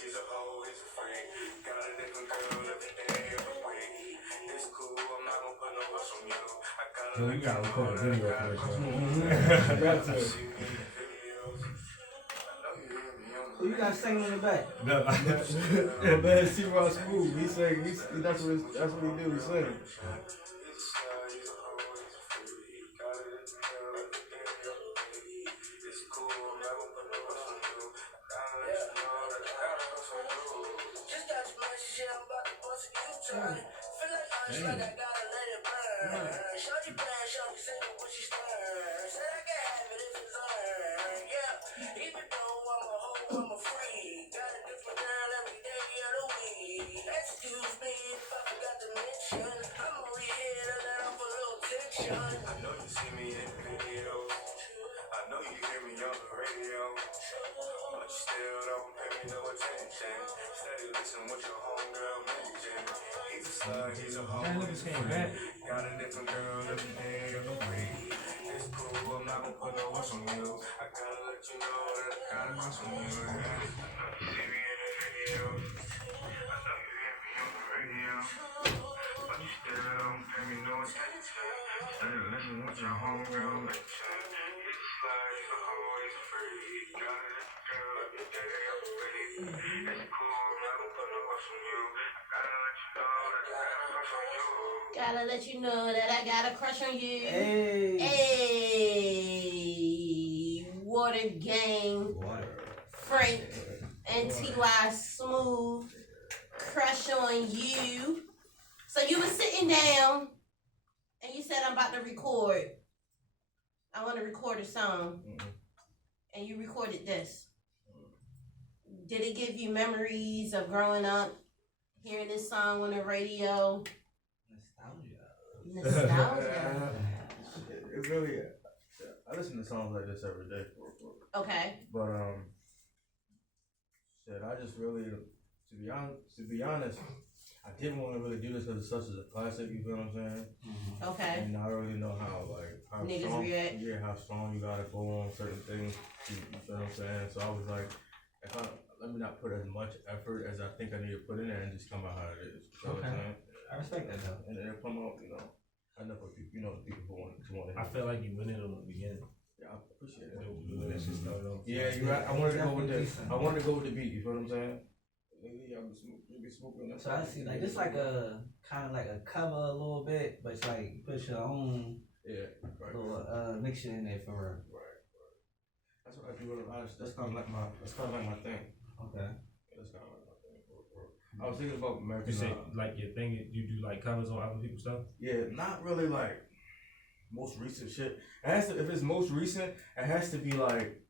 he's a hoe, he's a freak. Got a different girl every day, every week. It's cool, I'm not gonna put no rush on you. I gotta So you let gotta you record a know that I video gotta for crush it. on you. I got to. See me in the videos. I know you hear me on the Who you got singing in the back? No, Yeah, man, see Raw Smooth. He sang. That's what he do. He sing. I know you see me in the videos. I know you hear me on the radio. But you still don't pay me no attention. Steady listen what your homegirl mentioned. He's a slut, he's a hoe. Man, look at his hand, man. Got a different girl every day of the week. It's cool, I'm not gonna put no rush on you. I gotta let you know that I gotta crush on you. I know you see me in the videos. I know you hear me on the radio. But you still don't pay me no attention. Steady listen what your homegirl mentioned. He's a slut, he's a hoe, he's a freak. Got a different girl every day of the week. It's cool, I'm not gonna put no rush on you. I gotta let you know that I gotta crush on you. Gotta let you know that I got a crush on you. Hey. Hey, Water Gang, Frank, and T.Y. Smooth, crush on you. So you were sitting down, and you said, I'm about to record. I want to record a song. And you recorded this. Did it give you memories of growing up, hearing this song on the radio? Nostalgia. It really. I listen to songs like this every day. Okay. But shit, I just really, to be honest, I didn't want to really do this because it's such a classic. You feel what I'm saying? Okay. And I already know how Niggas strong, react. yeah, how strong you gotta go on certain things. You feel what I'm saying? So I was like, let me not put as much effort as I think I need to put in there and just come out how it is. You know what I'm saying? I respect that though. And then it'll come out, enough of people, the people who want to. I feel like you went in on the beginning. Yeah, I appreciate it. When that shit started off. Yeah, you're right. I wanted to go with the beat. You feel what I'm saying? Yeah, I'm smoking. So I see, like, this like a kind of like a cover a little bit, but it's like you put your own little mixture in there for real. Right. That's what I do with a lot of. That's kind of like my thing. Okay. That's kind of like my thing. I was thinking about American. You say like your thing, you do like covers on other people's stuff? Yeah, not really like most recent shit. It has to, if it's most recent, it has to be like.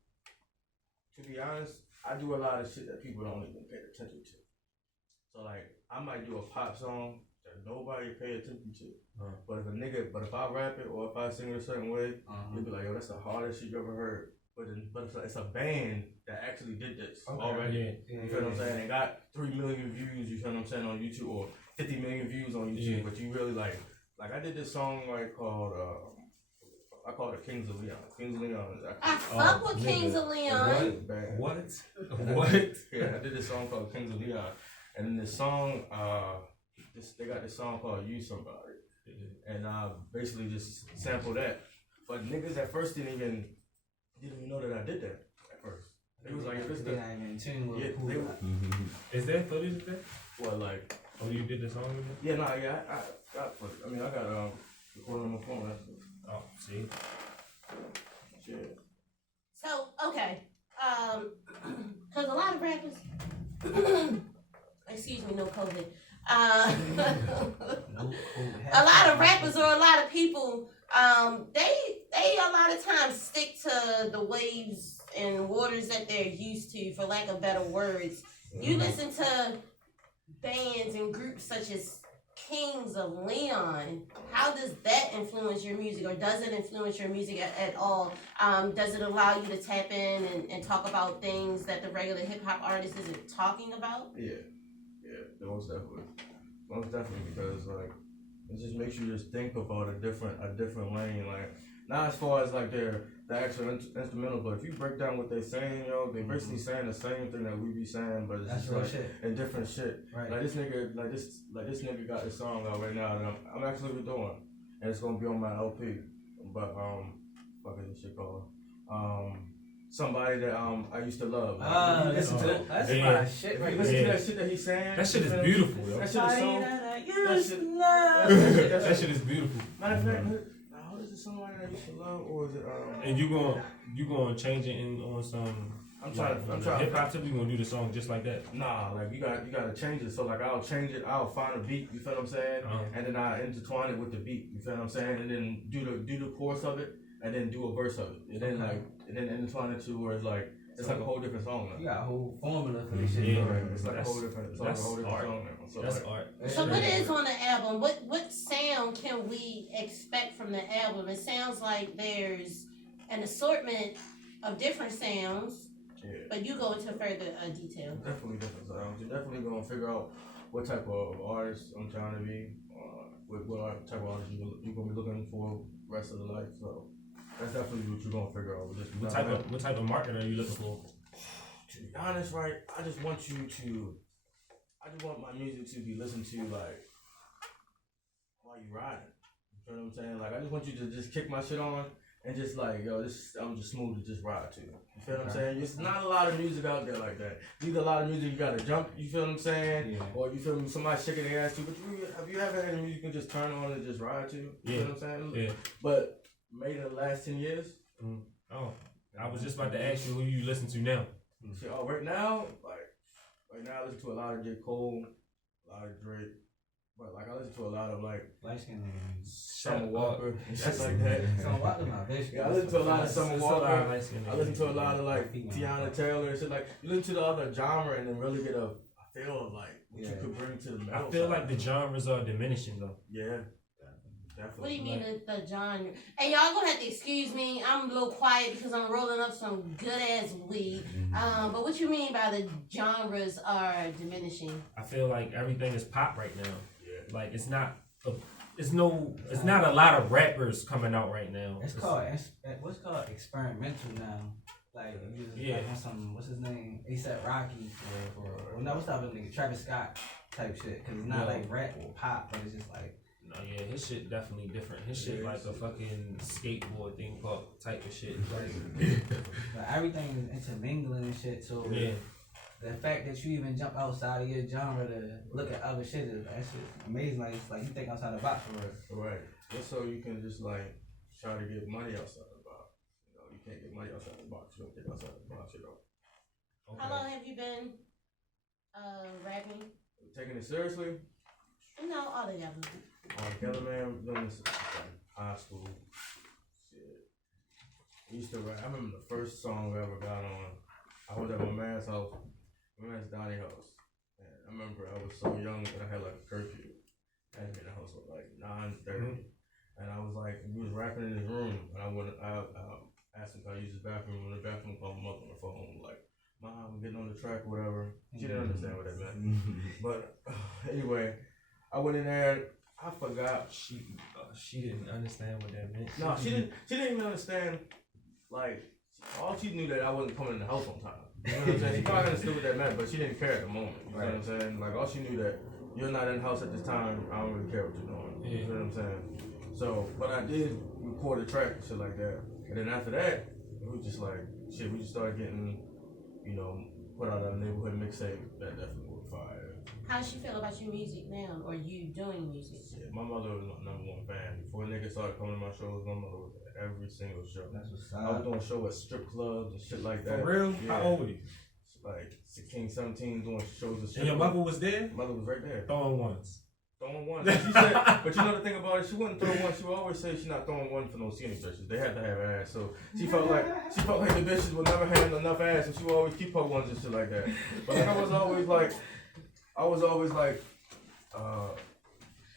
To be honest, I do a lot of shit that people don't even pay attention to. So like, I might do a pop song that nobody pay attention to. But if I rap it or if I sing it a certain way, you'll be like, yo, that's the hardest shit you ever heard. But it's a band that actually did this already. Yeah. You feel what I'm saying? They got 3 million views, you feel what I'm saying, on YouTube, or 50 million views on YouTube. Yeah. But you really like I did this song called I call it Kings of Leon. Kings of Leon is actually I fuck with Kings of Leon. What? Yeah, I did this song called Kings of Leon. And in this song, they got this song called You Somebody. And basically just sample that. But niggas at first didn't even know that I did that at first. They was like, this is not even in tune with Is there footage of that? Well, like, oh, you did the song with it? Yeah, I got footage. I mean, I got recording on my phone. Oh, see. Shit. So, okay. Because a lot of rappers, excuse me, no COVID. A lot of rappers or a lot of people, they a lot of times stick to the waves and waters that they're used to, for lack of better words. You listen to bands and groups such as Kings of Leon. How does that influence your music, or does it influence your music at all? Does it allow you to tap in and talk about things that the regular hip hop artist isn't talking about? Yeah, most definitely, because like it just makes you just think about a different lane. Like Not as far as like the actual instrumental, but if you break down what they're saying, yo, they basically saying the same thing that we be saying, but it's That's just real like shit. in different shit. Right. Like this nigga, like this nigga got this song out right now that I'm actually doing, and it's gonna be on my LP. But what is this shit called? Somebody that I used to love. Like, if you listen to that, That's Yeah. my shit if right you listen there. to that shit that he's saying, That shit you is feel me? beautiful, yo. That shit is so. That shit- shit. That shit is beautiful. Matter of fact, what is it? Somebody that I used to love, or is it And you gonna change it in on some I'm trying. hip hop tip. You gonna do the song just like that? Nah, like you gotta change it. So like I'll change it. I'll find a beat. You feel what I'm saying? And then I intertwine it with the beat. You feel what I'm saying? And then do the chorus of it, and then do a verse of it, and then intertwine it to where it's like a whole different song now. You got a whole formula for this shit. Yeah. Right. It's like a That's- whole different that's song now. So That's like, art. So what is on the album? What sound can we expect from the album? It sounds like there's an assortment of different sounds, yeah. but you go into further detail. Definitely different sounds. You're definitely gonna figure out what type of artist I'm trying to be, what type of artist you're gonna be looking for the rest of the life. So that's definitely what you're gonna figure out. What type of market are you looking for? To be honest, right, I just want my music to be listened to like while you riding. You know what I'm saying? Like I just want you to just kick my shit on and just like, yo, I'm just smooth to just ride to. You feel what I'm saying? It's not a lot of music out there like that. Either a lot of music you gotta jump, you feel what I'm saying? Yeah. Or you feel me, somebody shaking their ass to, but have you ever had any music you can just turn on and just ride to? You feel what I'm saying? Yeah. But made in the last 10 years. Oh, I was just about to ask you who you listen to now. Shit, right now I listen to a lot of J. Cole, a lot of Drake, but like I listen to a lot of like Light skin. Summer Walker and shit That's- like that. Summer Walker, my bitch. Yeah, I listen to a lot of Summer Walker. light-skinned I listen to a niggas. lot of like Tiana Taylor and shit. Like you listen to the other genre and then really get a feel of like what you could bring to the metal. I feel side. like the genres are diminishing though. Yeah. What do Definitely. you mean the genre? Hey, y'all gonna have to excuse me. I'm a little quiet because I'm rolling up some good ass weed. But what you mean by the genres are diminishing? I feel like everything is pop right now. Yeah. Like it's not a lot of rappers coming out right now. It's called what's called experimental now. Like you just Yeah. like on some what's his name ASAP Rocky or no what's that other nigga Travis Scott type shit because it's not Yeah. like rap or pop but it's just like No, yeah, his shit definitely different. His shit Yeah, like a fucking skateboard thing park type of shit. like everything is intermingling and shit. So Yeah. the fact that you even jump outside of your genre to look at other shit is that shit amazing. Like it's like you think outside the box for real. Right. Just so you can just like try to get money outside the box. You know, you can't get money outside the box. You don't get outside the box, you know. How long have you been rapping? Taking it seriously, No, all together. together, man, we're doing this since like high school. Shit. We used to rap. I remember the first song we ever got on. I was at my man's house, my man's Donnie house. And I remember I was so young that I had like a curfew. I had to be in the house at like 9:30. And I was like, we was rapping in his room. And I asked him if I use his bathroom. When the bathroom called him up on the phone, like, Mom, I'm getting on the track or whatever. She didn't understand what that meant. But anyway, I went in there. I forgot. She didn't understand what that meant. No, she didn't even understand. Like, all she knew that I wasn't coming in the house on time. You know what I'm saying? She probably understood what that meant, but she didn't care at the moment. You know what I'm saying? Like, all she knew that you're not in the house at this time. I don't really care what you're doing. You know what I'm saying? So, but I did record a track and shit like that. And then after that, it was just like, shit, we just started getting, you know, put out a neighborhood mixtape. That definitely was fire. How does she feel about your music now, or you doing music? Yeah, my mother was my #1 fan. Before niggas started coming to my shows, my mother was at every single show. That's what's I was up. doing shows at strip clubs and shit like that. For real? Yeah. How old were you? Like 16, 17, doing shows and shit. And your mother was there? Mother was right there. Throwing ones. Throwing one. She said, but you know the thing about it, she wouldn't throw one. She would always say she's not throwing one for no skinny bitches. They had to have ass. So she felt like the bitches would never have enough ass, and she would always keep her ones and shit like that. But like, I was always like,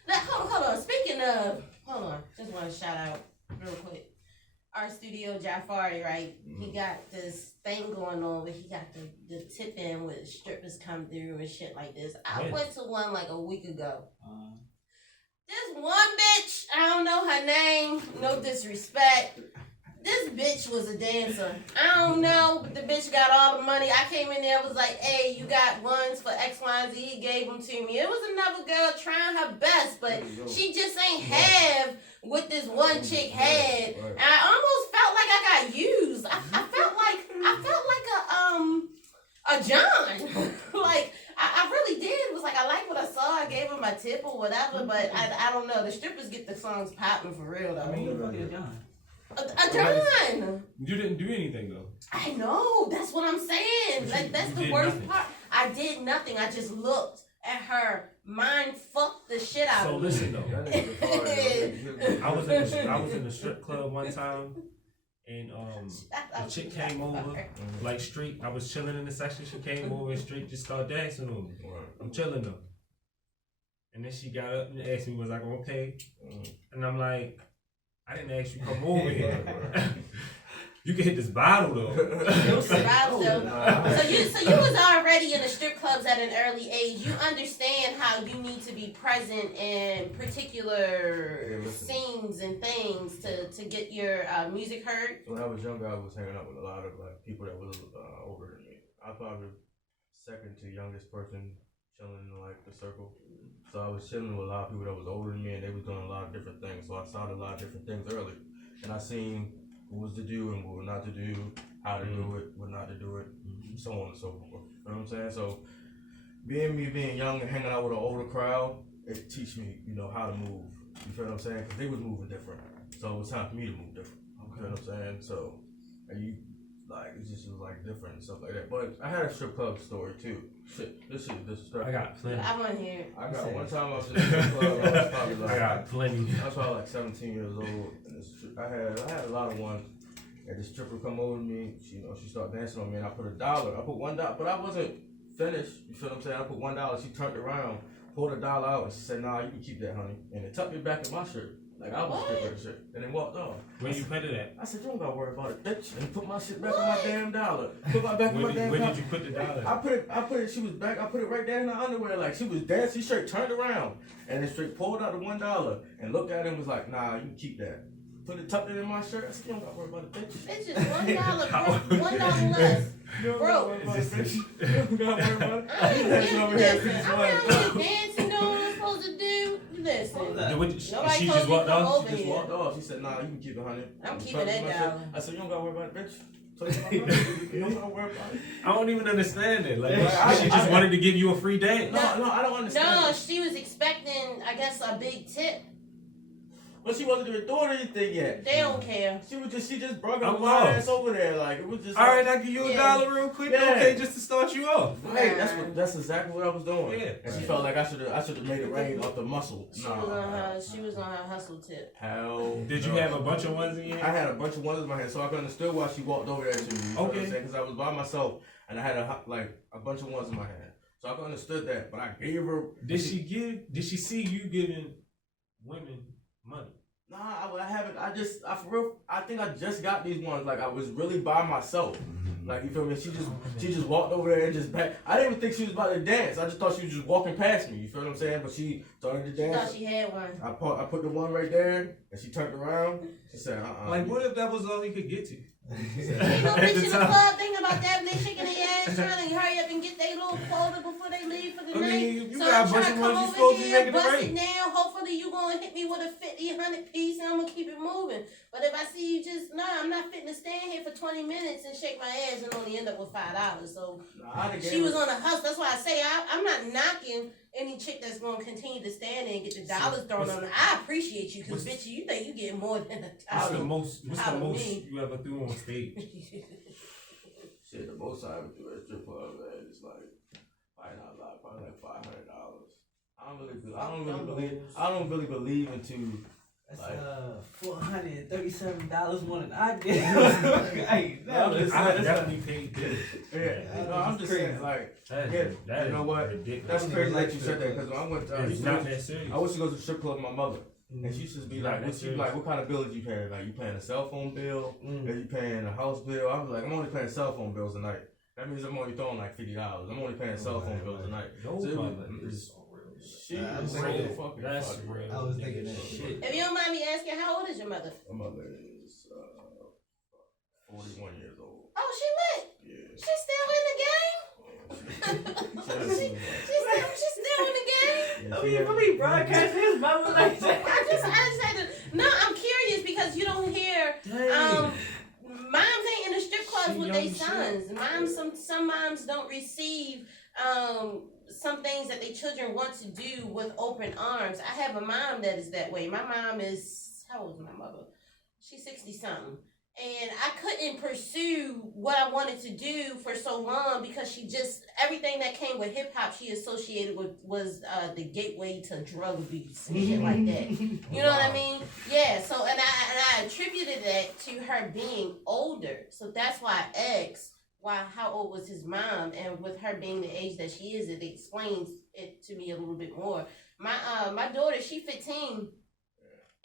Now, hold on. Speaking of, hold on. Just want to shout out real quick. Our studio, Jafari, right? He got this thing going on where he got the tip in with strippers come through and shit like this. I Yeah. went to one like a week ago. This one bitch, I don't know her name, no disrespect. This bitch was a dancer. I don't know, but the bitch got all the money. I came in there, was like, hey, you got ones for X, Y, and Z. He gave them to me. It was another girl trying her best, but she just ain't have what this one chick had. And I almost felt like I got used. I felt like a John. Like, I really did. It was like, I like what I saw. I gave him my tip or whatever, but I don't know. The strippers get the songs popping for real, though. I mean, you're fucking a John. A John. You didn't do anything though. I know. That's what I'm saying. Like, that's the worst nothing. part. I did nothing. I just looked at her. Mind fucked the shit out So of me. listen though, I was in the strip club one time, and the chick came over like straight. I was chilling in the section. She came over and straight just started dancing on me. I'm chilling though, and then she got up and asked me, "Was I gonna pay?" And I'm like, "I didn't ask you to come over here. You can hit this bottle though." So you was already in the strip clubs at an early age. You understand how you need to be present in particular scenes and things to get your music heard. When I was younger, I was hanging out with a lot of like people that was older than me. I was probably second to youngest person chilling in like the circle. So I was chilling with a lot of people that was older than me, and they was doing a lot of different things. So I saw a lot of different things early, and I seen what was to do and what not to do, how to do it, what not to do it, so on and so forth. You know what I'm saying? So being young and hanging out with an older crowd, it teach me, how to move. You feel what I'm saying? Because they was moving different. So it was time for me to move different. You know what I'm saying? So, and it just was like different and stuff like that. But I had a strip club story too. This I got plenty. I want to hear it. I got one time I was in a strip club. I was probably like, I got plenty. I was probably like 17 years old. And I had a lot of ones. And the stripper come over to me. She started dancing on me, and I put $1. I put $1, but I wasn't finished. You feel what I'm saying? I put $1. She turned around, pulled $1 out, and she said, "Nah, you can keep that, honey." And it tucked me back in my shirt. Like I was stripping the shit, and then walked off. Where you put it at? I said, "You don't gotta worry about it, bitch." And put my shit back in my damn dollar. Put my back in my damn Where dollar. did you put the dollar? I put it. She was back. I put it right there in the underwear. Like she was dancing. She straight turned around and then straight pulled out the $1 and looked at it and was like, "Nah, you can keep that." Put it tucked it in my shirt. I said, "You don't gotta worry about it, bitch." Bitch is $1 less. Bro, You don't gotta worry about it. I'm Dancing over here, dancing, doing what I'm supposed to do. Listen, She just walked off. She just walked off. She said, "Nah, you can keep it, honey." I'm keeping that $1. I said, "You don't gotta worry about it, bitch." So you don't gotta worry about it. I don't even understand it. Like she I just wanted to give you a free dance. No, I don't understand. No, she was expecting, I guess, a big tip. But she wasn't even doing anything yet. They don't care. She just brought her I'm my lost. ass over there. Like it was just. All right, I give you $1 real quick. Yeah. Okay, just to start you off. Right, that's exactly what I was doing. Yeah. And she felt like I should have made it rain off the muscle. She was on her hustle tip. Hell. Did you have a bunch of ones in your hand? I had a bunch of ones in my hand, so I understood why she walked over there to me. Okay. Because I was by myself and I had a bunch of ones in my hand, so I understood that. But I gave her. Did she see you giving women money? Nah, I haven't. I think I just got these ones. Like I was really by myself. Like you feel me? She just walked over there and just back. I didn't even think she was about to dance. I just thought she was just walking past me. You feel what I'm saying? But she started to dance. Thought she had one. I put the one right there, and she turned around. She said, Like, what if that was all he could get to? Ain't no bitch in the club thinking about that. They shaking their ass, trying to hurry up and get their little quota before they leave for the night. You So got I'm a bunch trying of to ones come you over supposed to be here, making it bust rain. it down. Hopefully you gonna hit me with a 50, 100 piece, and I'm gonna keep it moving. But if I see you just, I'm not fitting to stand here for 20 minutes and shake my ass and only end up with $5. So she was on a hustle. That's why I say I'm not knocking any chick that's gonna continue to stand there and get the dollars thrown on her. I appreciate you, cause bitch, you think you get more than What's the $1. most you ever threw on stage? Shit, the most I ever do at strip club, man, is like probably not a lot, probably like $500. I don't really believe into. That's Like, $437 more than I did. I definitely paid this. Yeah, no, I'm just saying, like, That you know what? ridiculous. That's crazy that you said that because when I went It's not that serious. I used to go to the strip club with my mother. And she used to be like, what kind of bill did you pay? Like, you paying a cell phone bill? Are you paying a house bill? I was like, I'm only paying cell phone bills a night. That means I'm only throwing like $50. I'm only paying cell phone bills a night. Those So it was- is so real. She I'm is so saying fucking that's funny. real. I was thinking that shit. If you don't mind me asking, how old is your mother? My mother is 41 years old. Oh, she lit. Yeah. She's still in the game. She's still in the game. broadcast his mother like that. I just had to. No, I'm curious because you don't hear. Moms ain't in the strip clubs She with young their as sons. Moms, some moms don't receive some things that their children want to do with open arms. I have a mom that is that way. My mom is, how old is my mother? She's 60 something. And I couldn't pursue what I wanted to do for so long because she just, everything that came with hip hop she associated with was the gateway to drug abuse and shit like that. You know what I mean? Yeah, so, and I attributed that to her being older. So that's why I asked how old was his mom, and with her being the age that she is, it explains it to me a little bit more. My daughter, she 15,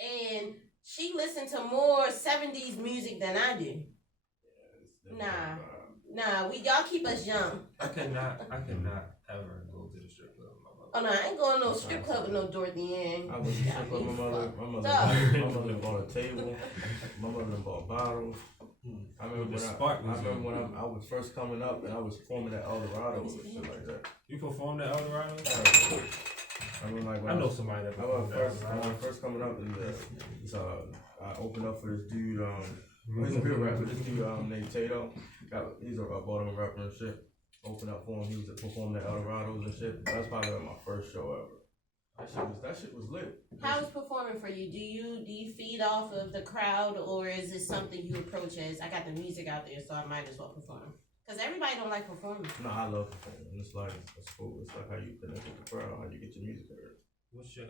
and she listened to more 70s music than I do. Nah, y'all keep us young. I cannot ever go to the strip club with my mother. Oh no, I ain't going to no strip club with no Dorothy Ann. I was strip club with my mother. My mother bought a table. My mother bought bottles. I remember when I was first coming up and I was performing at Eldorado and shit like that. You performed at Eldorado? I mean, like, I know somebody that performed at when I Eldorado. was first coming up, I opened up for this dude. He's a good rapper. This dude named Tato. He's a Baltimore rapper and shit. Opened up for him. He was performing at Eldorados and shit. That's probably like my first show ever. That shit was lit. How's performing for you? Do you feed off of the crowd, or is it something you approach as, I got the music out there, so I might as well perform? Because everybody don't like performing. No, I love performing. It's cool. It's like how you connect with the crowd, how you get your music heard. What's your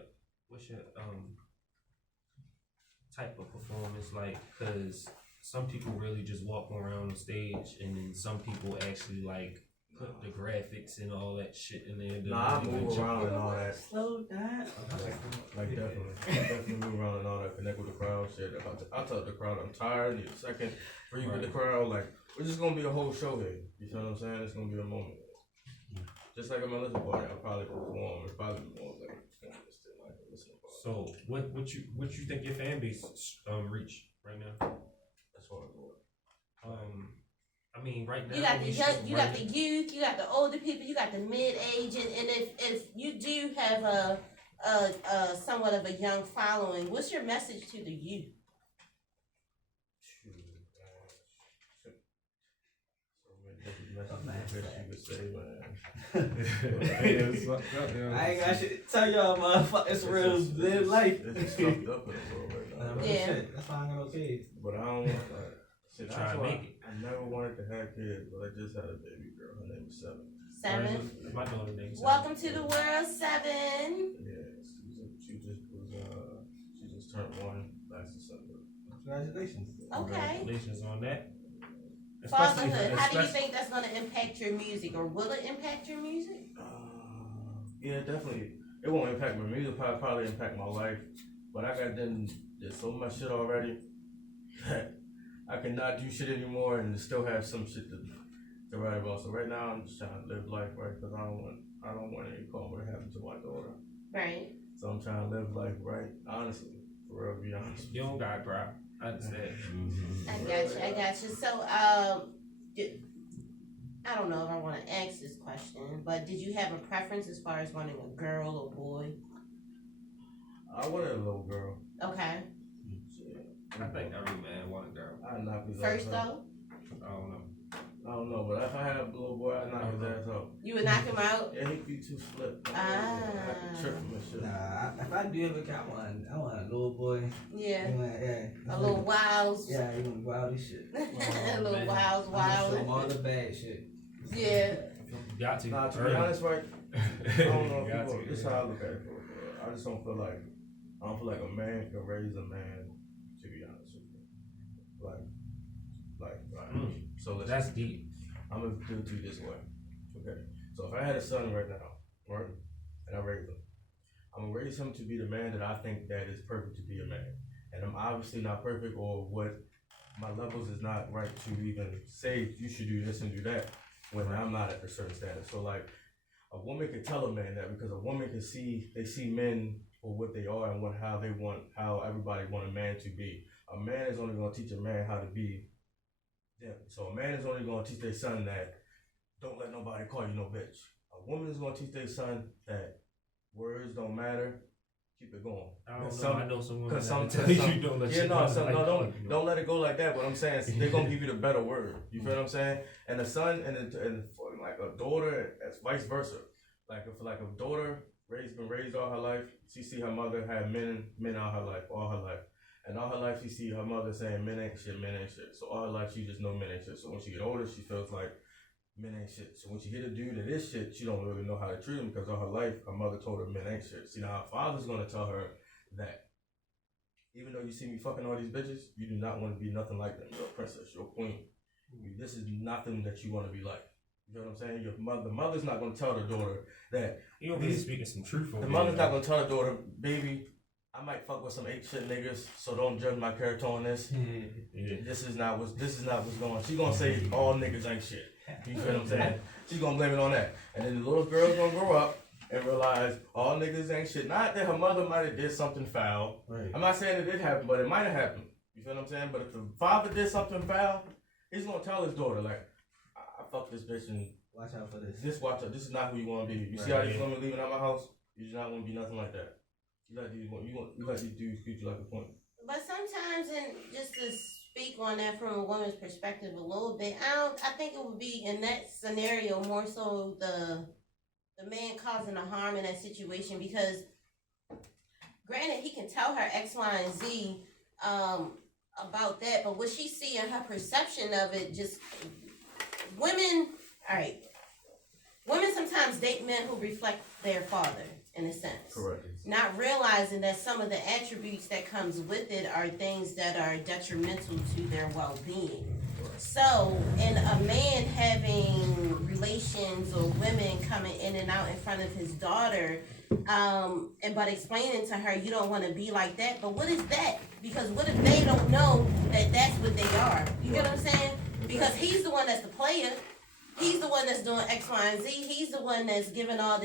type of performance like? Because some people really just walk around the stage, and then some people actually like put the graphics and all that shit in there. Nah, I move around and all that. Slow down. Like definitely move around and all that. Connect with the crowd. Shit. I tell the crowd I'm tired. Need a second. Breathe with the crowd. Like, we're just gonna be a whole show here. You feel what I'm saying? It's gonna be a moment. Just like a Melissa party, I'll probably perform. It's probably more like a listening party. So what you think your fan base reach right now? That's what I'm doing. I mean, right now You got the young, you got the youth, you got the older people, you got the mid-age, and if you do have a somewhat of a young following, what's your message to the youth? I ain't got shit to tell y'all, motherfucker. It's real live life. It's fucked up in the world right now. Yeah. Shit, that's why I got no kids. But I don't want shit. Try That's to why make it. I never wanted to have kids, but I just had a baby girl. Her name is 7. 7. My daughter named Welcome to the world, 7. Yeah, she just turned 1 last December. Congratulations. Okay. Congratulations on that. Fatherhood, how do you think that's going to impact your music, or will it impact your music? Yeah, definitely. It won't impact my music. Probably impact my life. But I got there's so much shit already that I cannot do shit anymore and still have some shit to write about. So right now I'm just trying to live life right, because I don't want any karma to happen to my daughter. Right. So I'm trying to live life right, honestly, for real, be honest. You don't got bro. I understand. I got you. So, I don't know if I want to ask this question, but did you have a preference as far as wanting a girl or boy? I wanted a little girl. Okay. I think every man want a girl. I'd knock his First ass out. though, I don't know, but if I had a little boy, I'd knock his ass out. you would knock him out. Yeah, he'd be too slick. I could trip him and shit. Nah, if I do ever got one, I want a little boy. Yeah. Yeah. A little wild. Yeah, you gonna be wild as shit. A little man. wild. Show him all the bad shit. Yeah. You got to. Nah, to be honest, right? I don't know You got if people, to, this is yeah. how I look at it. I just don't feel like a man can raise a man. To be honest with you, like. So That's deep. I'm gonna do it to you this way. Okay. So if I had a son right now, right, and I raise him, I'm gonna raise him to be the man that I think that is perfect to be a man. And I'm obviously not perfect, or what my levels is not right to even say you should do this and do that when I'm not at a certain status. So like, a woman can tell a man that because a woman can see men for what they are and how everybody want a man to be. A man is only gonna teach a man how to be them. So a man is only gonna teach their son that don't let nobody call you no bitch. A woman is gonna teach their son that words don't matter. Keep it going. I know someone that sometimes tell you don't let don't let it go like that. But I'm saying they're gonna give you the better word. You feel what I'm saying? And the son and like a daughter, it's vice versa. Like if a daughter been raised all her life, she see her mother had men all her life, and all her life she see her mother saying men ain't shit. So all her life she just know men ain't shit. So when she get older, she feels like men ain't shit. So when she hit a dude that is shit, she don't really know how to treat him because all her life her mother told her men ain't shit. See, now her father's gonna tell her that even though you see me fucking all these bitches, you do not want to be nothing like them. You're a princess, you're a queen. This is nothing that you want to be like. You know what I'm saying? The mother's not gonna tell the daughter that. You don't be speaking some truth. The mother's not gonna tell the daughter, baby, I might fuck with some ape shit niggas, so don't judge my character on this. Yeah. This is not what's going on. She gonna say all niggas ain't shit. You feel what I'm saying? She's gonna blame it on that. And then the little girl's gonna grow up and realize all niggas ain't shit. Not that her mother might have did something foul. Right. I'm not saying it did happen, but it might have happened. You feel what I'm saying? But if the father did something foul, he's gonna tell his daughter, like, I fucked this bitch and watch out for this. Watch out. This is not who you wanna be. You see how these women leaving out my house? You're not gonna be nothing like that. You let these dudes treat you like a queen. But sometimes, and just to speak on that from a woman's perspective a little bit, I think it would be in that scenario more so the man causing the harm in that situation, because granted he can tell her X, Y, and Z about that, but what she see in her perception of it, just women sometimes date men who reflect their father in a sense. Correct. Not realizing that some of the attributes that comes with it are things that are detrimental to their well-being. So, in a man having relations or women coming in and out in front of his daughter, but explaining to her, you don't want to be like that, but what is that? Because what if they don't know that that's what they are? You get what I'm saying? Because he's the one that's the player. He's the one that's doing X, Y, and Z. He's the one that's giving off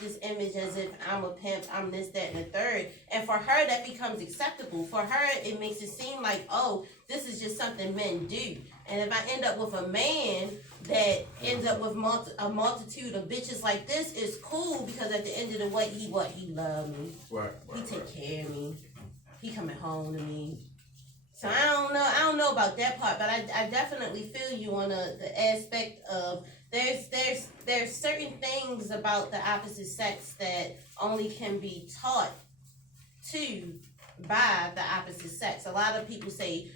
this image as if I'm a pimp, I'm this, that, and the third. And for her, that becomes acceptable. For her, it makes it seem like, oh, this is just something men do. And if I end up with a man that ends up with a multitude of bitches like this, it's cool because at the end of the way, he love me. Right. He take care of me. He coming home to me. So I don't know about that part, but I definitely feel you on the aspect of there's certain things about the opposite sex that only can be taught to by the opposite sex. A lot of people say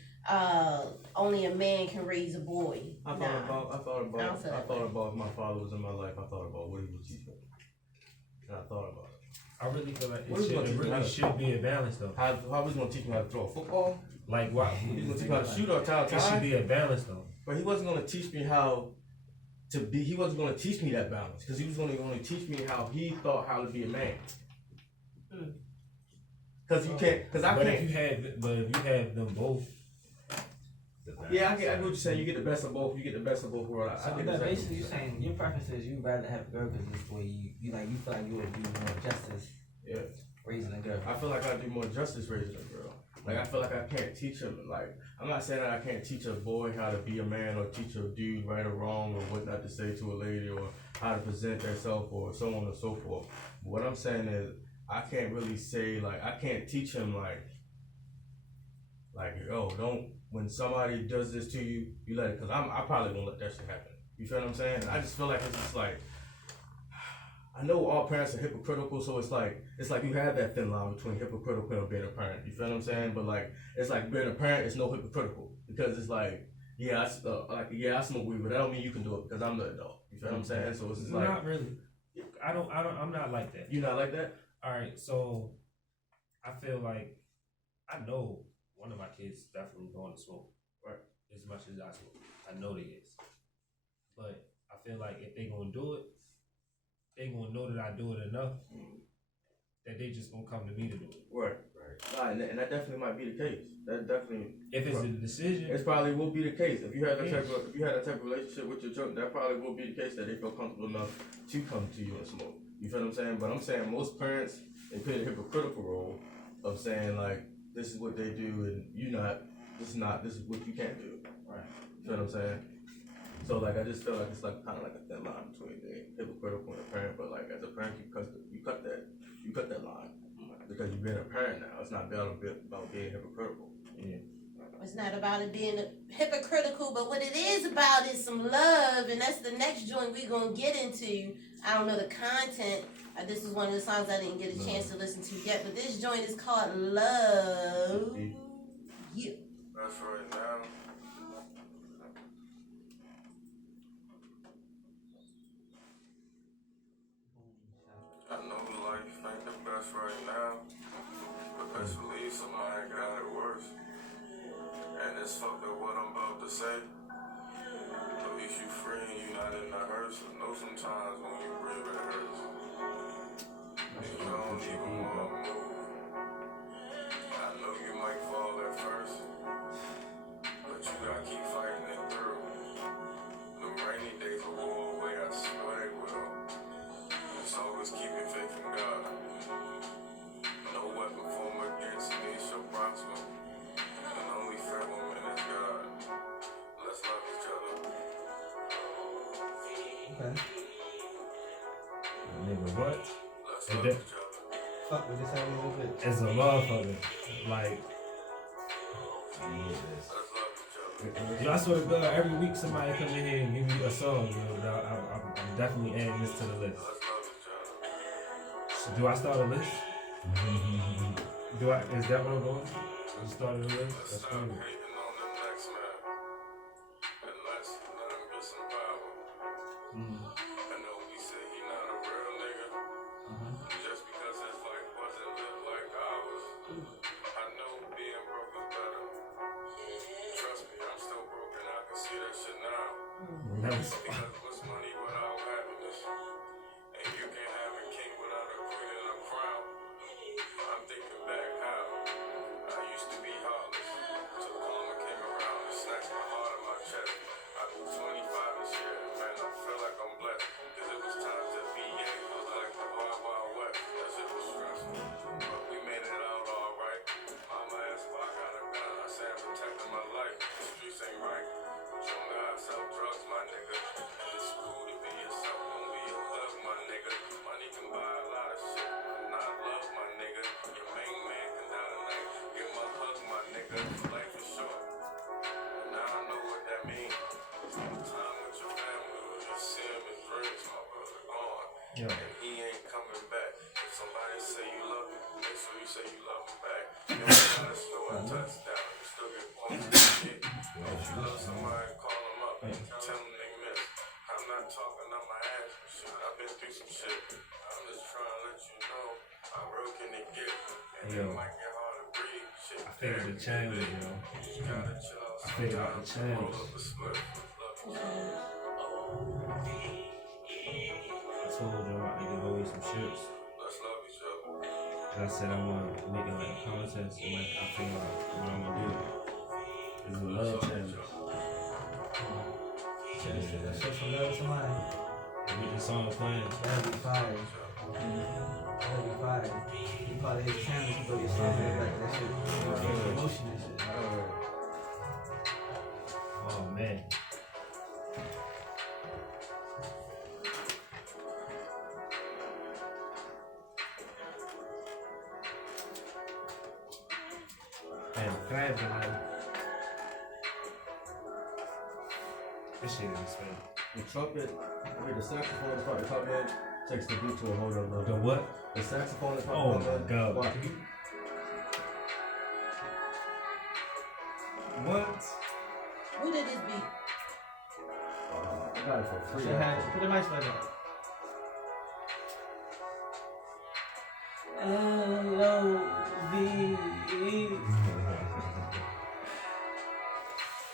only a man can raise a boy. I thought about if my father was in my life. I thought about what he would teach me, and I thought about it. I really feel like it should be a balance though. How was he gonna teach me how to throw a football? Like what? He was gonna teach me how to shoot or tie. It should be a balance though. But he wasn't gonna teach me how to be. He wasn't gonna teach me that balance because he was gonna teach me how he thought how to be a man. Because you can't. Because I can't. If you have them both. Yeah, I get what you're saying. You get the best of both. You get the best of both worlds. So basically, you're saying your preference is you rather have a girl because this way you feel like you would do more justice. Yeah. Raising a girl. I feel like I do more justice raising a girl. Like I feel like I can't teach him. Like I'm not saying that I can't teach a boy how to be a man or teach a dude right or wrong or what not to say to a lady or how to present themselves or so on and so forth. But what I'm saying is I can't really say like I can't teach him like don't when somebody does this to you, you let it because I probably won't let that shit happen. You feel what I'm saying? I just feel like it's just like I know all parents are hypocritical, so it's like you have that thin line between hypocritical and being a parent. You feel what I'm saying? But like it's like being a parent is no hypocritical because it's like I smoke weed, but that don't mean you can do it because I'm the adult. You feel what I'm saying? So it's just like not really. I'm not like that. You not like that? All right, so I feel like I know one of my kids definitely going to smoke, right? As much as I smoke, I know they is. But I feel like if they gonna do it, they gonna know that I do it enough that they just gonna come to me to do it. Right. and that definitely might be the case. That definitely. If it's a decision, it probably will be the case. If you had that type of relationship with your children, that probably will be the case that they feel comfortable enough to come to you and smoke. You feel what I'm saying? But I'm saying most parents, they play the hypocritical role of saying like, this is what they do and this is what you can't do. Right. You feel what I'm saying? So like, I just feel like it's like kind of like a thin line between the hypocritical and a parent. But like, as a parent, you cut that line because you've been a parent now. It's not about being hypocritical. yeah. It's not about it being hypocritical, but what it is about is some love, and that's the next joint we're gonna get into. I don't know the content. This is one of the songs I didn't get a chance to listen to yet, but this joint is called Love You. That's right now. I know life ain't the best right now, but best believe somebody got it worse. And it's fucked up what I'm about to say. At least you free and you not in the hearse. I know sometimes when you breathe it hurts. And you don't even wanna move. I know you might fall at first, but you gotta keep fighting it through. The rainy days will go away, I swear they will. Just always keep your faith in God. No weapon formed against me shall prosper. And only fair woman is God. Let's love each other. Okay. Nigga, what? Let's And love that- each other. Fuck with this out a little bit. As a motherfucker, like, Let's love each other. yo, I swear to God, every week somebody come in here and give me a song, yo, dog. I'm definitely adding this to the list. Let's love each other. So do I start a list? Is that what I'm going to? You started a list? Let's That's stop funny. hating on the next man. And let's let him get some power. I know we say he not a real nigga. Just because his life wasn't lived like ours. I know being broke is better. Trust me, I'm still broken. I can see that shit now. That was Because what's money without happiness? And you can't have a king without a queen and a crown. I'm thinking back how I used to be heartless. Till karma came around and snatched my heart in my chest. I grew 25 this year, man, I feel like I'm blessed. Cause it was times that VA was like the wild, wild west. That shit was stressful, but we made it out alright. Mama asked if I got a gun, I said I'm protecting my life. The streets ain't right, but you don't gotta sell drugs, my nigga. And it's cool to be yourself, don't be a thug, my nigga. Money can buy a lot of shit, but not love, my nigga. Your main man can die tonight, give him a hug, my nigga. Life is short, and now I know what that means. Spend time with your family, or just see him in dreams, my brother gone. Yeah. And he ain't coming back. If somebody say you love him, make sure you say you love him back. You don't gotta score a touchdown, you still get points and shit. If you love somebody, call them up, tell them they miss. I'm not talking on my ass, but shit, I've been through some shit. I'm just trying to let you know how real can it get. And Yo. it might get hard to breathe. Shit, I figured the channel, yo. you gotta chill out I figured out the sometimes. channel. Roll up a split. Love you. I told you I need to go eat some chips. Let's love each other. And I said I want to make it like a contest. And like, I feel like what I'm going to do is a love challenge. Show some love to somebody. And get the song playing. That'd be fire. That'd be fire. You call it his challenge, you throw your song in like that shit. Emotion and shit. Oh, man. Man, can I have the light? This shit is expensive. The trumpet, the saxophone is about to come in, takes the beat to a whole other level. The what? The saxophone is Oh about to my come in. God. Watch. What? Who did this beat? I got it for free. Put the mic back up. L-O-V-E.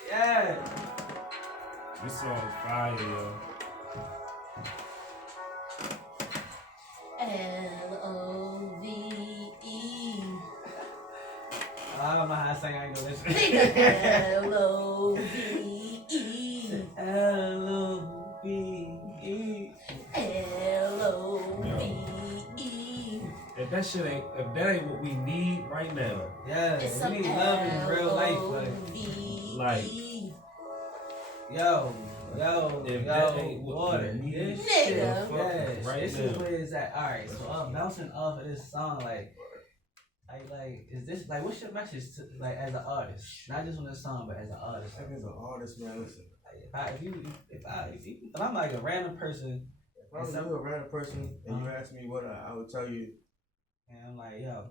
Yeah. This song fire, yo. Love. sing. I ain't gonna listen. L-O-V-E. L-O-V-E. L-O-V-E. If that ain't what we need right now, Yeah, It's we some need love in real life, L-O-V-E. Like- yo, if that ain't what water, we need, this shit, Nigga. yes, right this now. is where it's at. All right, so bouncing off of this song, like, is this like, what's your message to, like, as an artist, not just on this song, but as an artist? Like, as an artist, man, listen. Like, if I'm like a random person, If I was a random person and you asked me what I would tell you, and I'm like, yo,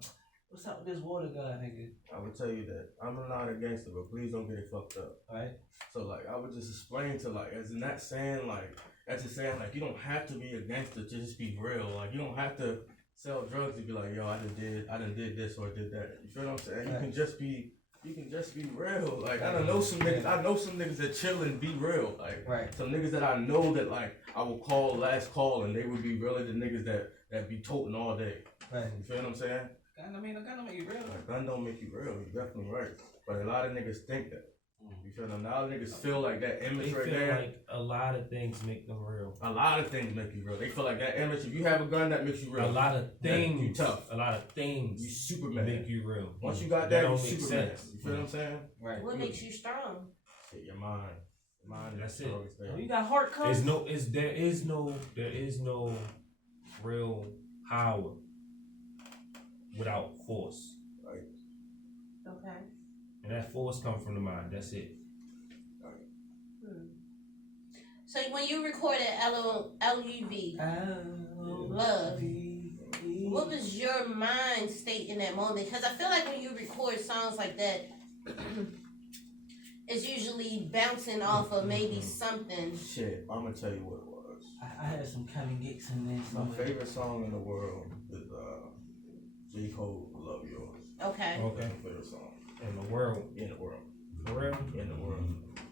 what's up with this water god, nigga? I would tell you that I'm not a gangster, but please don't get it fucked up. Right? So like, I would just explain to like, as in that saying like, that's just saying like, you don't have to be a gangster to just be real. Like, you don't have to sell drugs to be like, yo, I done did this or did that. You feel what I'm saying? Right. You can just be real. Like, I know some niggas that chill and be real. Like, Right. some niggas that I know that like I will call last call and they would be really the niggas that be toting all day. Right. You feel what I'm saying? I mean, I gotta make you real. Like, gun don't make you real. You're definitely right. But a lot of niggas think that. You feel them? Now niggas feel like that they image right feel there. like a lot of things make them real. A lot of things make you real. They feel like that image. If you have a gun, that makes you real. A lot of things, you tough. A lot of things You Superman. make you real. Once you got that, you don't make Superman. sense. You feel what I'm saying? Right. What makes you strong? Shit, your mind. Your mind is That's the it. strongest thing. You got heart comes. There is no real power without force, Okay. and that force comes from the mind. That's it. So when you recorded L-U-V, Love, what was your mind state in that moment? Because I feel like when you record songs like that, it's usually bouncing off of maybe something. Shit, I'm gonna tell you what it was. I had some Kevin Gates in there. My favorite song in the world is J. Cole, Love Yours. Okay. Okay. That's my favorite song In the world, in the world. for real. In the world.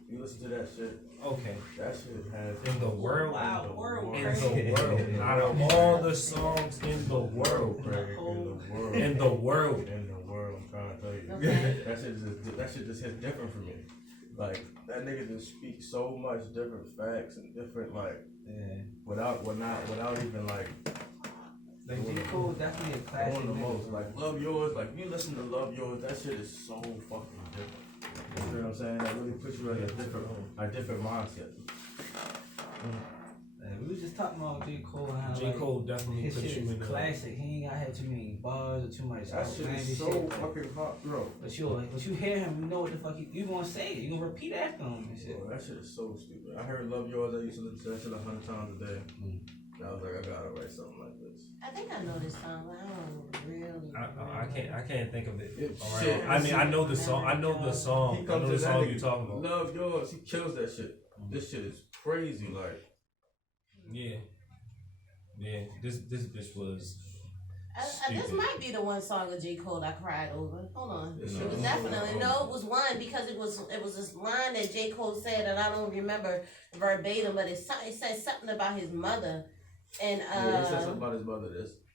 You listen to that shit. Okay. That shit has In the world. Wow, in the world. In the world. Out of all the songs in the world, Craig, in the world. in the world. In the world, I'm trying to tell you. Okay. that shit just hits different for me. Like, that nigga just speaks so much different facts and different like without even like Like J. Cole definitely a classic. on the nigga. most. Like Love Yours, like you listen to Love Yours, that shit is so fucking different. You know what I'm saying? That really puts you in a different mindset. We was just talking about J. Cole and how J. Cole definitely his puts shit you in is the classic. He ain't got had too many bars or too much That shit outlandish is so fucking hot, bro. But you hear him, you know what the fuck you gonna say. You gonna repeat after him and shit. Bro, that shit is so stupid. I heard Love Yours, I used to listen to that shit 100 times a day. And I was like, I gotta write something like this. I think I know this song, but I don't really. I can't think of it. All right. Shit. I mean, I know the song. I know the song. He I comes know to the that song nigga, you're talking about. Love Yours, he kills that shit. This shit is crazy, like. Yeah. This bitch was. This stupid. might be the one song of J. Cole I cried over. Hold on. This It shit was is definitely so- no. It was one because it was this line that J. Cole said, and I don't remember verbatim, but it said something about his mother, and Yeah, he said something about his mother.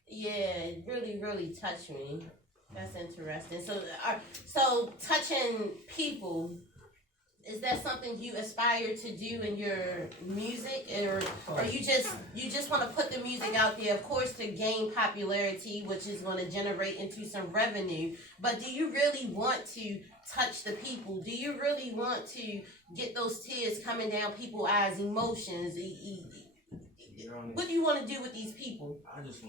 yeah, it really touched me. That's interesting. So touching people. Is that something you aspire to do in your music, or you just want to put the music out there, of course, to gain popularity, which is going to generate into some revenue? But do you really want to touch the people? Do you really want to get those tears coming down people's eyes, emotions? What do you want to do with these people? I just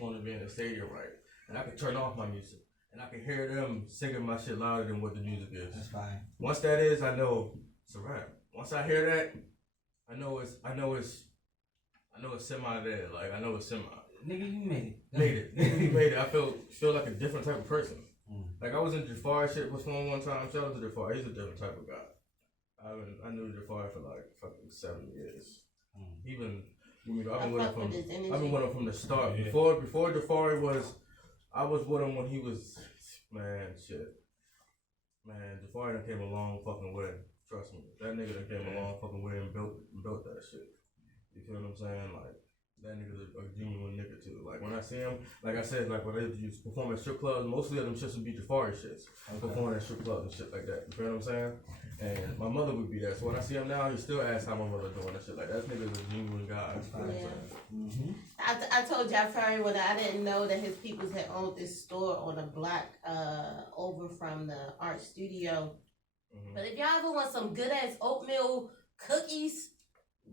want to be in the stadium, right? And I can turn off my music. And I can hear them singing my shit louder than what the music is. That's fine. Once that is, I know it's a wrap. Once I hear that, I know it's semi there. Like, I know it's semi. Nigga, you made it. Made it. You made it. I feel like a different type of person. Like, I was in Jafar shit was fun one time. Shout out to Jafar. He's a different type of guy. I knew Jafar for like fucking 7 years. Even I've been with him from the start. Yeah. Before Jafar I was with him when he was, Jafar done came a long fucking way. Trust me. That nigga done came a long fucking way and built that shit. You feel what I'm saying? Like, That nigga's a genuine nigga too. Like when I see him, like I said, like when they used to perform at strip clubs, mostly of them shits would be Jafari shits. Performing at strip clubs and shit like that. You feel what I'm saying? And my mother would be there. So when I see him now, he still asks how my mother doing and shit like that. That nigga's a genuine guy. I told Jafari when I didn't know that his peoples had owned this store on the block over from the art studio. But if y'all ever want some good ass oatmeal cookies,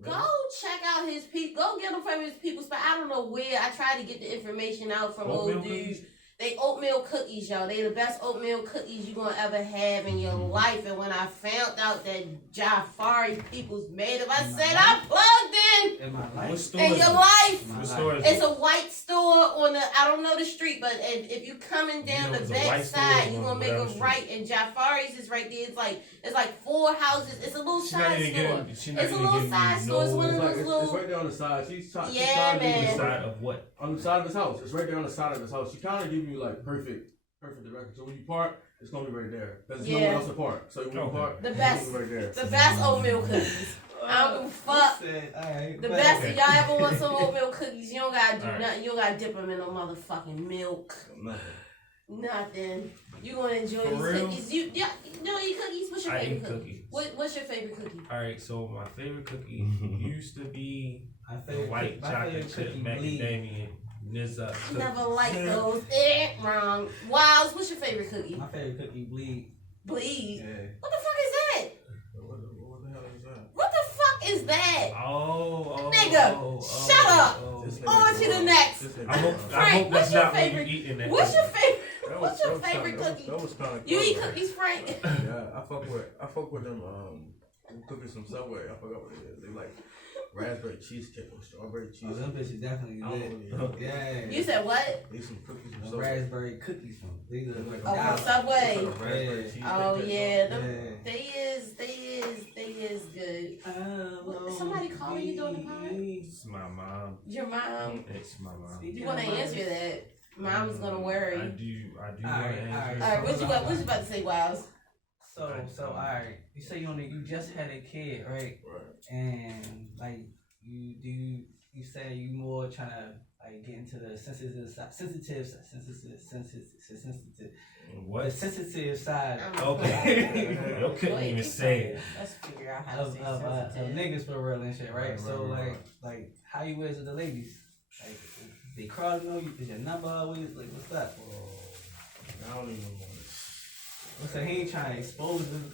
go check out his people. Go get them from his people spot. I don't know where. I tried to get the information out from old dudes. They oatmeal cookies, y'all. They the best oatmeal cookies you gonna ever have in your life. And when I found out that Jafari peoples made them, I said I plugged in. In my life. What store In is your it? life. What store is It's it? a white store on the, I don't know the street, but if you coming down the it's a back white store side, you on gonna make whatever a street. right, and Jafari's is right there. It's like 4 houses. It's a little She's not side even store. getting. She's not It's a even little getting side store. It's one of It's, those like, it's little. right there on the side. She's trying Yeah, to give man. you The side of what? on the side of his house. It's right there on the side of his house. She kind of give you like perfect direction. So when you park, it's gonna be right there. There's nowhere else to park. So when you park, The it's best. gonna be right there. The best oatmeal cookies. I don't give a fuck. The best. If y'all ever want some oatmeal cookies, you don't gotta do nothing. You don't gotta dip them in no motherfucking milk. Nothing. You gonna enjoy For these real? cookies. You don't eat cookies? What's your I favorite eat cookie? cookies. What's your favorite cookie? Alright, so my favorite cookie used to be My the favorite white my chocolate favorite chip cookie bleed. macadamia nizza cookie. Never liked those. Wrong. Wiles, what's your favorite cookie? My favorite cookie bleed. Bleed. Yeah. What the fuck is that? What the hell is that? What the fuck is that? Oh, Nigga, shut up. This nigga On to the wrong. next. This nigga I hope, wrong. I Frank, hope that's what's your not when favorite- you eating that. What's your favorite? That What's your that favorite kinda- cookie? That was kind of You eat cookies, Frank? Yeah, I fuck with them cookies from Subway. I forgot what it is. They like raspberry cheesecake or strawberry Oh, cheesecake. them bitches definitely I don't lit. really- Yeah. You said what? Need some cookies from Them Subway. raspberry cookies from. These are like Oh, $1. from Subway. It's like a raspberry Yeah. cheesecake Oh type yeah, joint. them, they is good. Hello, Somebody calling you during the pod? It's my mom. Your mom. It's my mom. You want to answer that? Mom's gonna worry. I do want to Alright, answer. alright. All right, what you about to say, Wiles? So, alright. You say you just had a kid, right? Right. And like you say you more trying to like get into the sensitive, What? the sensitive side Okay. You couldn't even say it. Let's figure out how to of say of niggas for real and shit, right? Right, So right, like how you is with the ladies? Like they crawling on you? Is your number always like what's up? Oh, I don't even want to. What's that? He ain't trying to expose them.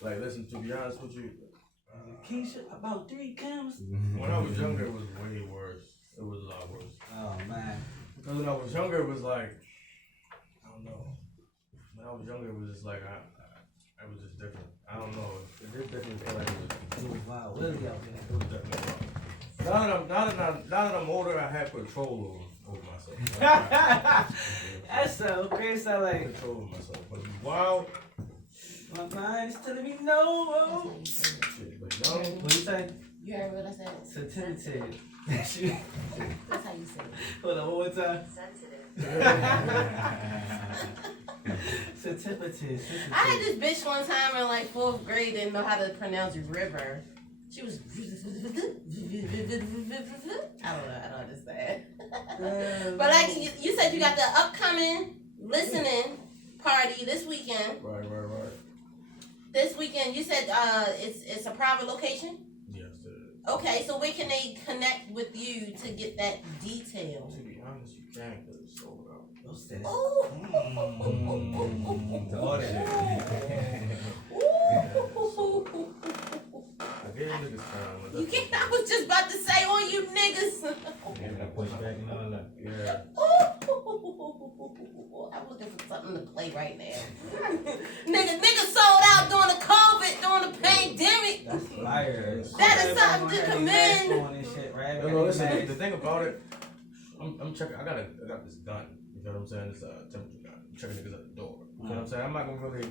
Like, listen, to be honest with you, Keisha, about 3 comes. when I was younger, it was way worse. It was a lot worse. Oh man. Because when I was younger, it was like, I don't know. When I was younger, it was just like, I was just different. I don't know. It did definitely feel like It was wild. Willie out there. it was definitely wrong. Now that I'm older, I have control over myself. That's so crazy. Sound like Control over myself. But wild, my mind's telling me no. shit. But young, What you say? You heard what I said? Sensitive. That's how you say it. Hold on, one more time. Sensitive. Sensitive. I had this bitch one time in like 4th grade didn't know how to pronounce river. She was. I don't understand. But like you said, you got the upcoming listening party this weekend. right. This weekend, you said it's a private location. Yes, it is. Okay, so where can they connect with you to get that detail? To be honest, you can't because it's sold out. What's this? Oh. All that. I gave niggas time. You can't. I was just about to say on you niggas. Pushback and all that. Yeah. I'm looking for something to play right now. Niggas sold out during the COVID, during the pandemic. That's fire. That is something to commend. No, listen, the thing about it, I'm checking, I got this gun. You know what I'm saying? It's a temperature gun. I'm checking niggas at the door. You know what I'm saying? I'm not gonna really,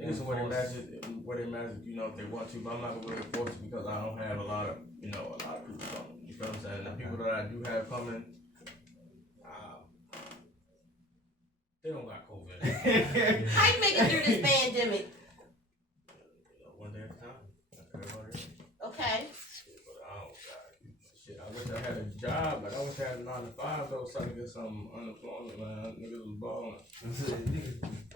niggas will wear their magic, you know, if they want to, but I'm not gonna really force it because I don't have a lot of people coming. You feel what I'm saying? The people that I do have coming, they don't got COVID. How you make it through this pandemic? One day at a time. That's everybody. Okay. But I don't got it. had a job. Like I wish I had a 9 to 5 though, so I could get some unemployment, man. Niggas was balling.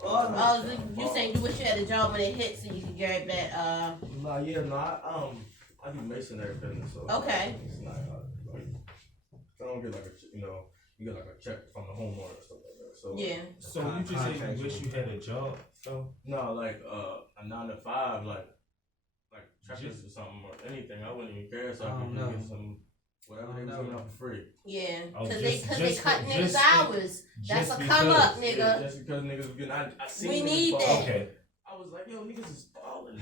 Oh, so you saying you wish you had a job when it hit so you could grab that, I do masonry business, so Okay. It's not like I don't get like a you get like a check from the homeowner and stuff like that. So yeah. So you just say you wish you had a job, though? no, like a 9 to 5, like checkers or something or anything. I wouldn't even care, so I could get some whatever they was giving out for free. Yeah, Oh, cause they cut niggas just hours. That's a because. come up, nigga. Yeah, just because niggas was getting, I seen We niggas need ball. that. Okay. I was like, yo, niggas is balling.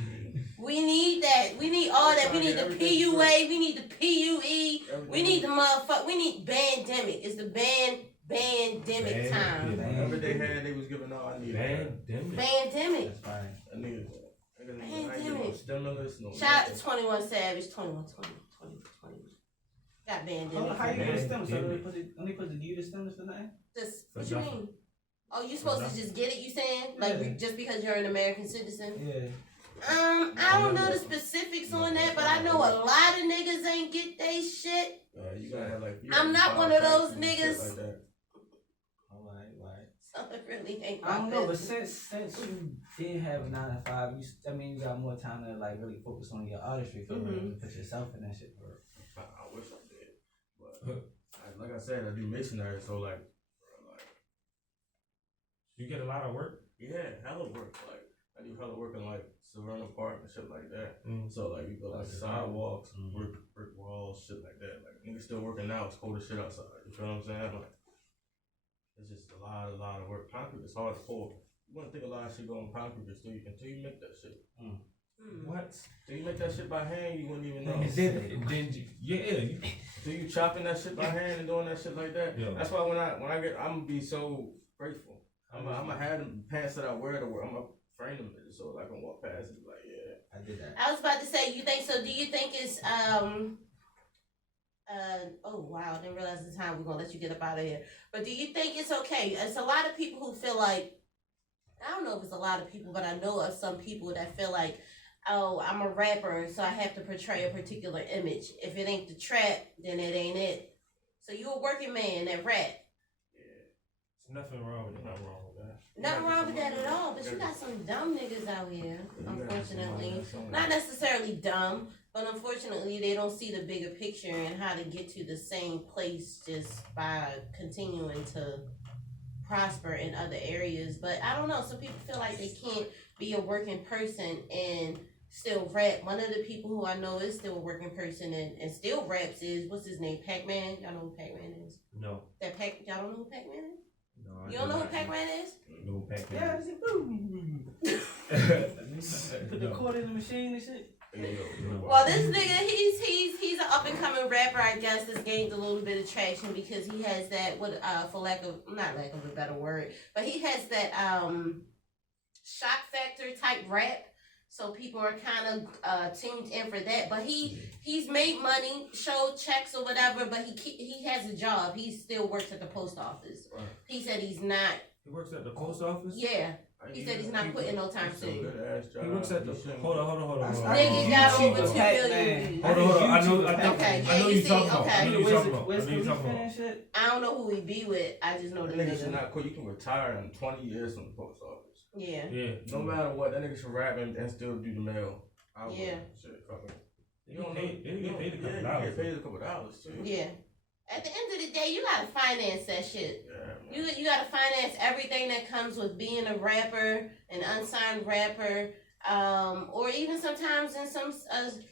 We need that. We need all that. We need the PUA. We need the PUE. We need the motherfucker. We need bandemic. It's the bandemic time. Whatever they had, they was giving all I needed. Bandemic. That's fine. I needed that. I ain't Bandemic. get no stimulus, no. Shout out to 21 Savage. 21. Got bandemic. How you get a stimulus? So Bandemic. only put the give the stimulus for nothing? This, what you mean? Oh, you supposed to just get it? You saying like Yeah. just because you're an American citizen? Yeah. I don't know the specifics on that, but I know a lot of niggas ain't get they shit. You gotta have like. I'm not one of those niggas. Like that. Alright. So it really ain't I my don't know, but business. since you did have a 9 to 5, that means you got more time to like really focus on your artistry for real, and put yourself in that shit for real. I wish I did, but like I said, I do masonry, so like You get a lot of work? yeah, hella work. Like I do hella work in like Serrano Park and shit like that. So like you go like sidewalks, brick walls, shit like that. Like niggas still working now. It's cold as shit outside. You feel what I'm saying? Like it's just a lot of work. Concrete is hard to pour. You wouldn't think a lot of shit going concrete until you make that shit. What? Till you make that shit by hand, you wouldn't even know. Till you chopping that shit by hand and doing that shit like that. Yeah. That's why when I get, I'm gonna be so grateful. I'm gonna have them pants that I wear to work. I'm gonna frame them so I can walk past and be like, yeah. I did that. I was about to say, you think so? Do you think it's oh wow, I didn't realize the time we're gonna let you get up out of here. But do you think it's okay? It's a lot of people who feel like, I don't know if it's a lot of people, but I know of some people that feel like, oh, I'm a rapper, so I have to portray a particular image. If it ain't the trap, then it ain't it. So you a working man that rap. There's nothing wrong with it. Nothing wrong with that. Nothing wrong with that at all, but you got some dumb niggas out here, unfortunately. Not necessarily dumb, but unfortunately they don't see the bigger picture and how to get to the same place just by continuing to prosper in other areas. But I don't know, some people feel like they can't be a working person and still rap. One of the people who I know is still a working person and still raps is, what's his name, Pac-Man? Y'all know who Pac-Man is? No. Y'all don't know who Pac-Man is? No, You don't know who Pac-Man is? No Pac-Man. Yeah, it's put the cord in the machine and shit. Well, this nigga, he's an up and coming rapper, I guess, that's gained a little bit of traction because he has that, for lack of a better word, but he has that shock factor type rap. So people are kind of tuned in for that. But he's made money, showed checks or whatever. But he has a job. He still works at the post office. Right. He said he's not. He works at the post office? Yeah. He said he's not putting no time soon. He works at the. Hold on. Nigga got over 2 billion views. Hold on. I know you you see, talking about. okay. I know you talking about. I don't know who he be with. I just know the That nigga should nigga. not quit. You can retire in 20 years from the post office. Yeah. No matter what, that nigga should rap and still do the mail. Yeah. Shit, fuck it. You don't need. You get paid a couple You dollars. get paid a couple dollars too. Yeah. At the end of the day, you gotta finance that shit. Yeah, man. You gotta finance everything that comes with being a rapper, an unsigned rapper, or even sometimes in some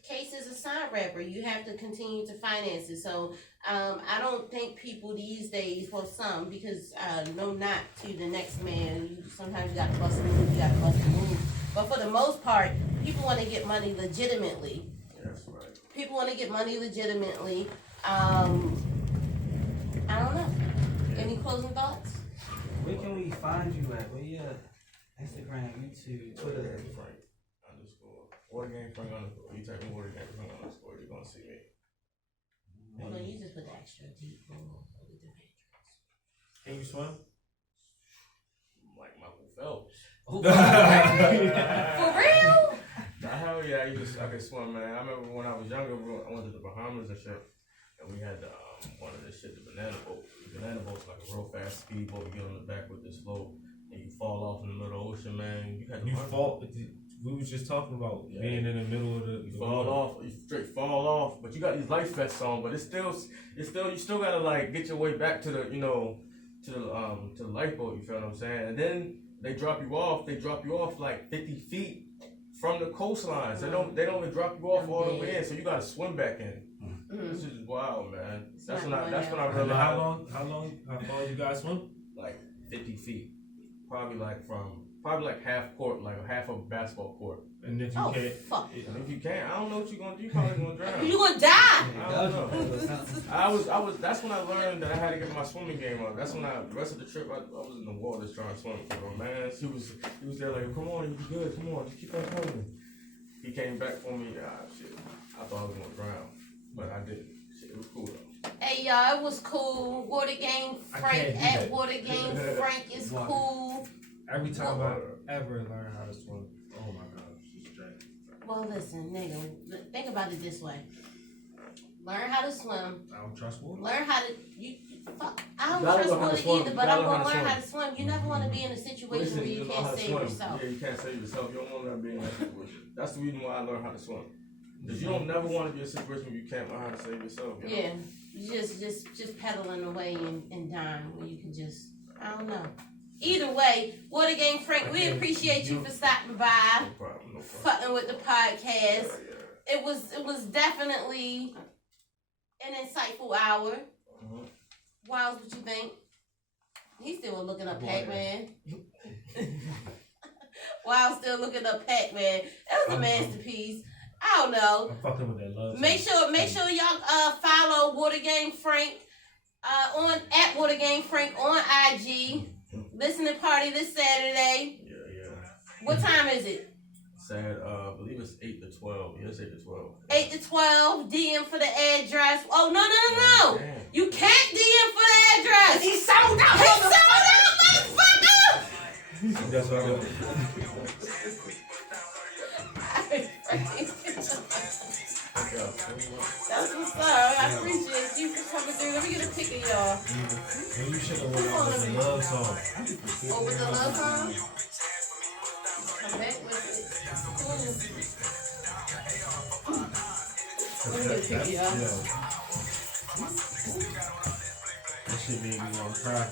cases a signed rapper. You have to continue to finance it. So I don't think people these days, well, some, because no knock to the next man. Sometimes you gotta bust a move, you gotta bust a move. But for the most part, people want to get money legitimately. That's right. People want to get money legitimately. I don't know. Any closing thoughts? Where can we find you at? Where your Instagram, YouTube, Twitter? Frank _ Water Game Frank _ You type in Water Game Frank _ you're gonna see me. Hold on, you just put the extra deep. Can you swim? Like Michael Phelps. For real? Nah, hell yeah, I can swim, man. I remember when I was younger, I went to the Bahamas and shit. and we had one of this shit, the banana boat. The banana boat's like a real fast speedboat. You get on the back with this float, and you fall off in the middle of the ocean, man. You had to fall. We was just talking about being in the middle of the. You fall off, you straight fall off, but you got these life vests on, but it's still, you still gotta like get your way back to the, to the lifeboat. You feel what I'm saying? And then they drop you off like 50 feet from the coastline. So they don't even drop you off all the way in, so you gotta swim back in. This is wild, man. That's when I realized. How far you guys swim? Like 50 feet, probably like half court, like half of a basketball court. And if you can't, fuck. And if you can't, I don't know what you're gonna do. You probably gonna drown. You gonna die. I don't know. That's when I learned that I had to get my swimming game up. That's when the rest of the trip I was in the water trying to swim. Man, he was there like, come on, you be good, come on, just keep on coming. He came back for me. Shit, I thought I was gonna drown, but I didn't. Shit, it was cool though. Hey y'all, it was cool. Water Game Frank at Water Game Frank is cool. Every time I ever learn how to swim, oh my god, she's straight. Well, listen, nigga, think about it this way. Learn how to swim. I don't trust water. Learn how to I don't trust water either, but I'm gonna learn how to swim. You never want to be in a situation where you can't save yourself. Yeah, you can't save yourself. You don't want to be in that situation. That's the reason why I learned how to swim. Because you don't never want to be in a situation where you can't learn how to save yourself. You know? Yeah, just pedaling away and dying where you can just, I don't know. Either way, Water Game Frank, we appreciate you for stopping by. No problem. Fucking with the podcast. It was definitely an insightful hour. Wiles, what you think? He's still looking up Pac-Man. Wiles still looking up Pac-Man. That was a masterpiece. I don't know. I'm fucking with that love. Make sure y'all follow Water Game Frank at Water Game Frank on IG. Listening party this Saturday. Yeah. What time is it? I believe it's 8 to 12. Yeah, it's 8 to 12. 8 to 12. DM for the address. Oh, no. Damn. You can't DM for the address. He sold out, motherfucker. That's what I got. That's what's up. I appreciate you for coming through. Let me get a pic of y'all. Well, you should have went out with the love song. Oh, with the love song? Come back with it. Cool. Let me get a pic of y'all. That shit made me want to cry.